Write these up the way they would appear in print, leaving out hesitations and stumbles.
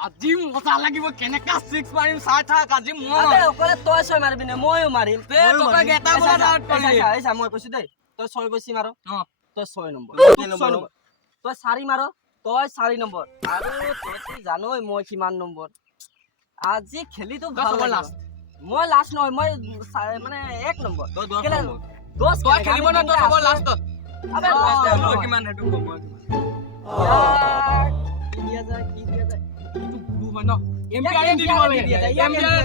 আজি মজা লাগিব কেনেকা 6 মাৰিম চাই থাক আজি মই আবে অকলে তই 6 মাৰিবি নে মইও মাৰিম তে তোক গেটা বলা আউট কৰি এইছা মই কৈছো দেই তই 6 বেছি মাৰ তই 6 নম্বৰ তই 4 মাৰ তই 4 নম্বৰ আৰু তই জানই মই কিমান নম্বৰ আজি খেলিতো ভাল লাষ্ট মই লাষ্ট নহয় মই মানে 1 নম্বৰ তই 10 নম্বৰ 10 তই খেলিব না তই সব লাষ্টত আবে লাষ্ট মই কিমান হেতু কম মই কি দিয়া যায় এইটো গুৰু হয় ন এম্পায়াৰ দি দিব লাগে এম্পায়াৰ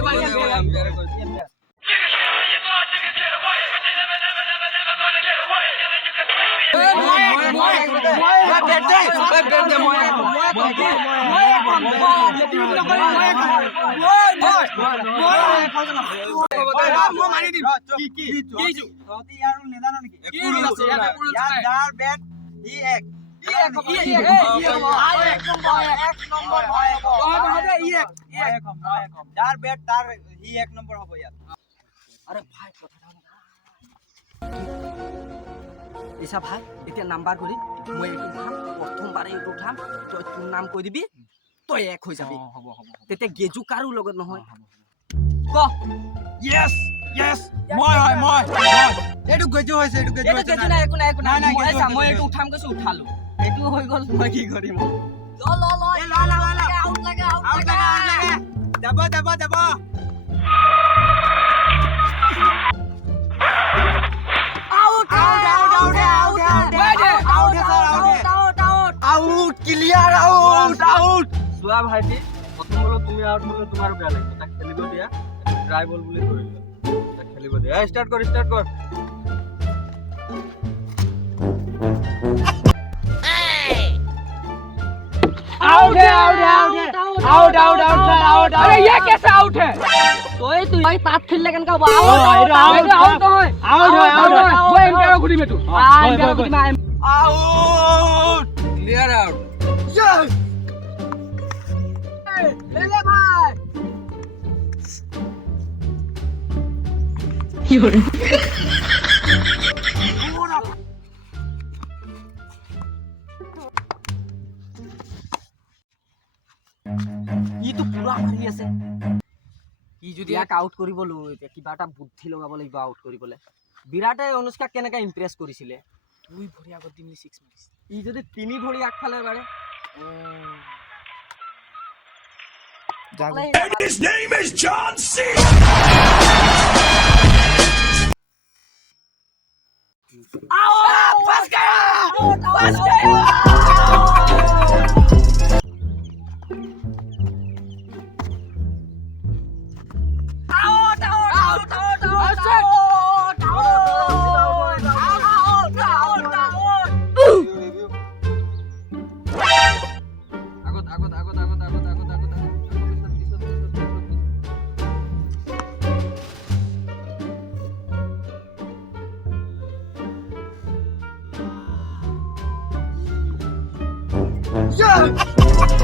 ইসা ভাই এতিয়া নাম্বাৰ কৰি মই এইটো উঠাম প্ৰথমবাৰে এইটো উঠাম তই তোৰ নাম কৈ দিবি তই এক হৈ যাবি হ'ব তেতিয়া গেজু কাৰো লগত নহয় ক ইয়েস মই এইটো গেজু হৈছে এইটো গেজু নাই একো নাই মই এইটো উঠাম কৈছো উঠালো এইটো হৈ গল মই কি কৰিম ল আউট লাগে যাব আউট ক্লিয়ার আউট সোয়া ভাইটি প্রথম বলো তুমি আউট হলে তোমার বেয়া লাগবে তাক খেলিব দিয়া ট্রাই বল বলি ধরিল তাক খেলিব দিয়া স্টার্ট কর आउट अरे ये कैसे आउट है तू पात खेलले केनका आउट वो एम्पायर गुडी में तू आउट क्लियर आउट यस ले भाई ইটো পুরা মারি আছে ই যদি এক আউট কৰিব লৈ কিবা এটা বুদ্ধি লগাব লাগিব আউট কৰিবলে বিৰাটে অনুষ্কা কেনেকা ইমপ্ৰেস কৰিছিলে 2 ভৰি আগত দিমলি 6 মাৰিছ ই যদি 3 ভৰি আগফালে বাৰে His name is John C. फंस गया Yeah!